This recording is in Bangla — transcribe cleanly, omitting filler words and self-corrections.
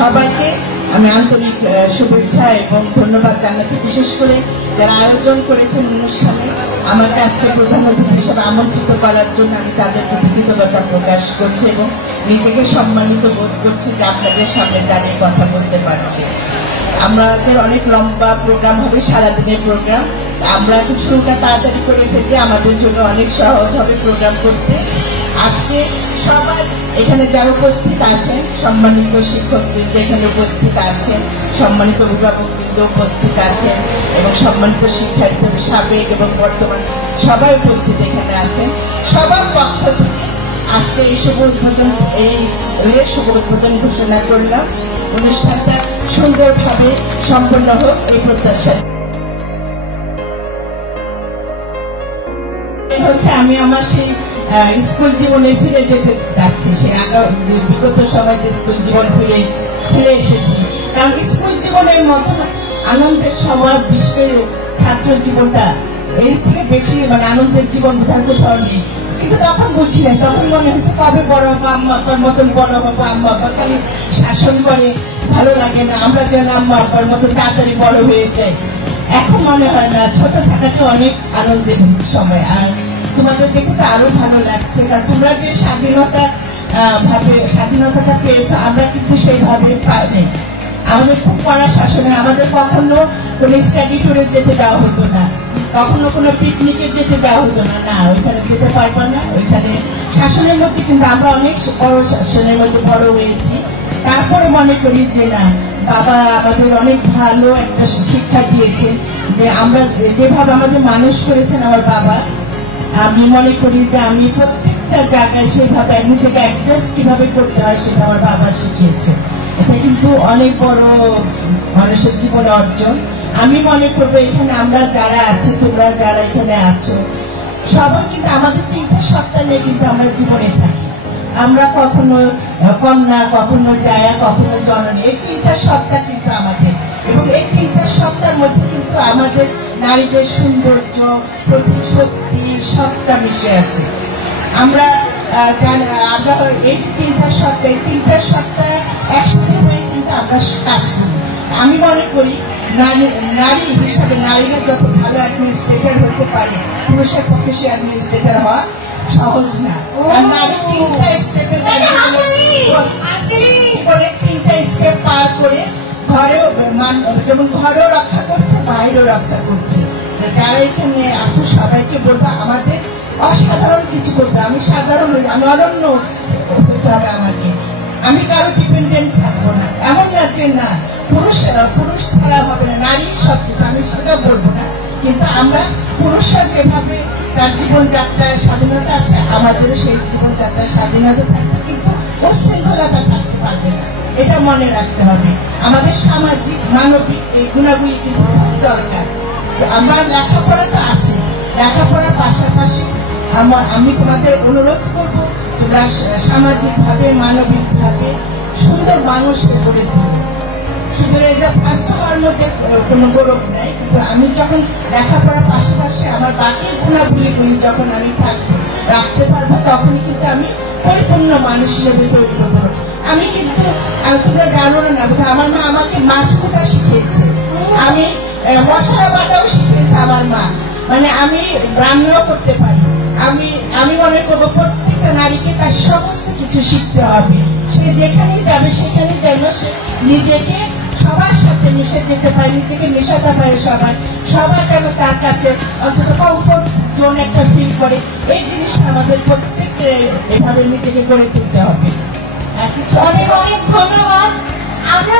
সবাইকে আমি আন্তরিক শুভেচ্ছা এবং ধন্যবাদ জানাচ্ছি। বিশেষ করে যারা আয়োজন করেছেন অনুষ্ঠানে আমাকে আজকে প্রধান অতিথি হিসেবে আমন্ত্রিত করার জন্য আমি তাদের প্রতি কৃতজ্ঞতা প্রকাশ করছি এবং নিজেকে সম্মানিত বোধ করছি যে আপনাদের সামনে দাঁড়িয়ে কথা বলতে পারছি। আমাদের অনেক লম্বা প্রোগ্রাম হবে, সারাদিনের প্রোগ্রাম। আমরা খুব শুরুটা তাড়াতাড়ি করে ফেলতে আমাদের জন্য অনেক সহজ হবে প্রোগ্রাম করতে। আজকে সবাই এখানে যারা উপস্থিত আছেন, সম্মানিত শিক্ষকবৃন্দ এখানে উপস্থিত আছেন, সম্মানিত অভিভাবকবৃন্দ উপস্থিত আছেন এবং সম্মানিত শিক্ষার্থী সাবেক এবং বর্তমান সবাই উপস্থিত এখানে আছেন। সবার পক্ষ থেকে আজকে এই শুভ উদ্বোধন ঘোষণা করলাম। অনুষ্ঠানটা সুন্দরভাবে সম্পন্ন হোক এই প্রত্যাশা। আমি আমার সেই স্কুল জীবনে ফিরে যেতে যাচ্ছি, সেই বিগত সময় স্কুল জীবন ফিরে এসেছি। কারণ স্কুল জীবনের মতো আনন্দের সময় বিশেষ করে ছাত্র জীবনটা এর থেকে বেশি আনন্দের জীবন বোধহয় কোথাও নেই। কিন্তু তখন বুঝছিলেন, তখন মনে হচ্ছে কবে বড় হবো, আম্মা আব্বার মতন বড় হবো। আম্মা আব্বা খালি শাসন করে, ভালো লাগে না, আমরা যেন আম্মা আব্বার মতন তাড়াতাড়ি বড় হয়ে যাই। এখন মনে হয় না, ছোট থাকাটা অনেক আনন্দের সময়। আর তোমাদের দেখে তো আরো ভালো লাগছে, কারণ তোমরা যে স্বাধীনতাটা পেয়েছো আমরা কিন্তু সেইভাবে পাইনি। আমাদের খুব কড়া শাসনে আমাদের কখনো কোনো স্টাডি ট্যুরে যেতে দেওয়া হতো না, কখনো কোনো পিকনিকে যেতে দেওয়া হতো না, না ওইখানে যেতে পারবো না। ওইখানে শাসনের মধ্যে কিন্তু আমরা অনেক বড় শাসনের মধ্যে বড় হয়েছি। তারপরে মনে করি যে না, বাবা আমাদের অনেক ভালো একটা শিক্ষা দিয়েছেন, যে আমরা যেভাবে আমাদের মানুষ করেছেন আমার বাবা, আমি মনে করি যে আমি প্রত্যেকটা জায়গায় সেভাবে নিজেকে অ্যাডজাস্ট কিভাবে করতে হয় সেটা আমার বাবা শিখিয়েছে। এটা কিন্তু অনেক বড় মানুষের জীবনে অর্জন। আমি মনে করবো এখানে আমরা যারা আছি, তোমরা যারা এখানে আছো, সবাই কিন্তু আমাদের 3টা সত্তা নিয়ে কিন্তু আমরা জীবনে থাকি। আমরা কখনো কন্যা, কখনো জায়া, কখনো জননী, এই 3টা সত্তা কিন্তু আমাদের। এবং এই 3টা সত্তার মধ্যে কিন্তু আমাদের নারীদের সৌন্দর্য, প্রতীক শক্তি, সত্তা মিশে আছে। আমরা এই 3টা সত্তা একসাথে হয়ে কিন্তু আমরা কাজ করি। আমি মনে করি নারী হিসাবে নারীরা যত ভালো অ্যাডমিনিস্ট্রেটর হতে পারে, পুরুষের পক্ষে সে অ্যাডমিনিস্ট্রেটর হওয়া সহজ না। নারী 3টা স্টেপে 3টা স্টেপ পার করে ঘরেও, যেমন ঘরেও রক্ষা করছে, বাইরেও রক্ষা করছে। যারা এখানে আছে সবাইকে বলবো আমাদের অসাধারণ কিছু করবে। আমি সাধারণ হই, আমি অনন্য হতে হবে আমাকে। আমি কারো ডিপেন্ডেন্ট থাকবো না, এমন না যে না পুরুষ ছাড়া হবে না, নারী সবকিছু, আমি সেটা বলবো না। কিন্তু আমরা পুরুষরা যেভাবে তার জীবনযাত্রায় স্বাধীনতা আছে, আমাদেরও সেই জীবনযাত্রায় স্বাধীনতা থাকবে, কিন্তু উচ্ছৃঙ্খলতা থাকতে পারবে না। এটা মনে রাখতে হবে। আমাদের সামাজিক মানবিক এই গুণাগুলি কিন্তু খুব দরকার। আমার লেখাপড়া তো আছে, লেখাপড়ার পাশাপাশি আমি তোমাদের অনুরোধ করব, তোমরা সামাজিক ভাবে, মানবিক ভাবে সুন্দর মানুষকে গড়ে তুলো। শুধু রেজাল্ট পাস হওয়ার মধ্যে কোনো গৌরব নাই, কিন্তু আমি যখন লেখাপড়ার পাশাপাশি আমার বাকি গুণাবলীগুলি যখন আমি রাখতে পারবো, তখন কিন্তু আমি পরিপূর্ণ মানুষ হিসেবে তৈরি করতে পারবো। আমি কিন্তু, তোমরা জানো না, আমার মা আমাকে মাছ কোটা শিখিয়েছে, আমি মশলা বাটাও শিখিয়েছে আমার মা, আমি রান্নাও করতে পারি। আমি মনে করবো প্রত্যেকটা নারীকে তার সমস্ত কিছু শিখতে হবে। সে যেখানেই যাবে সেখানে যেন সে নিজেকে সবার সাথে মিশে যেতে পারে, নিজেকে মেশাতে পারে, সবাই যেন তার কাছে অন্তত কমফোর্ট জোন একটা ফিল করে। এই জিনিসটা আমাদের প্রত্যেককে এভাবে নিজেকে গড়ে তুলতে হবে। অনেক অনেক ধন্যবাদ। আমরা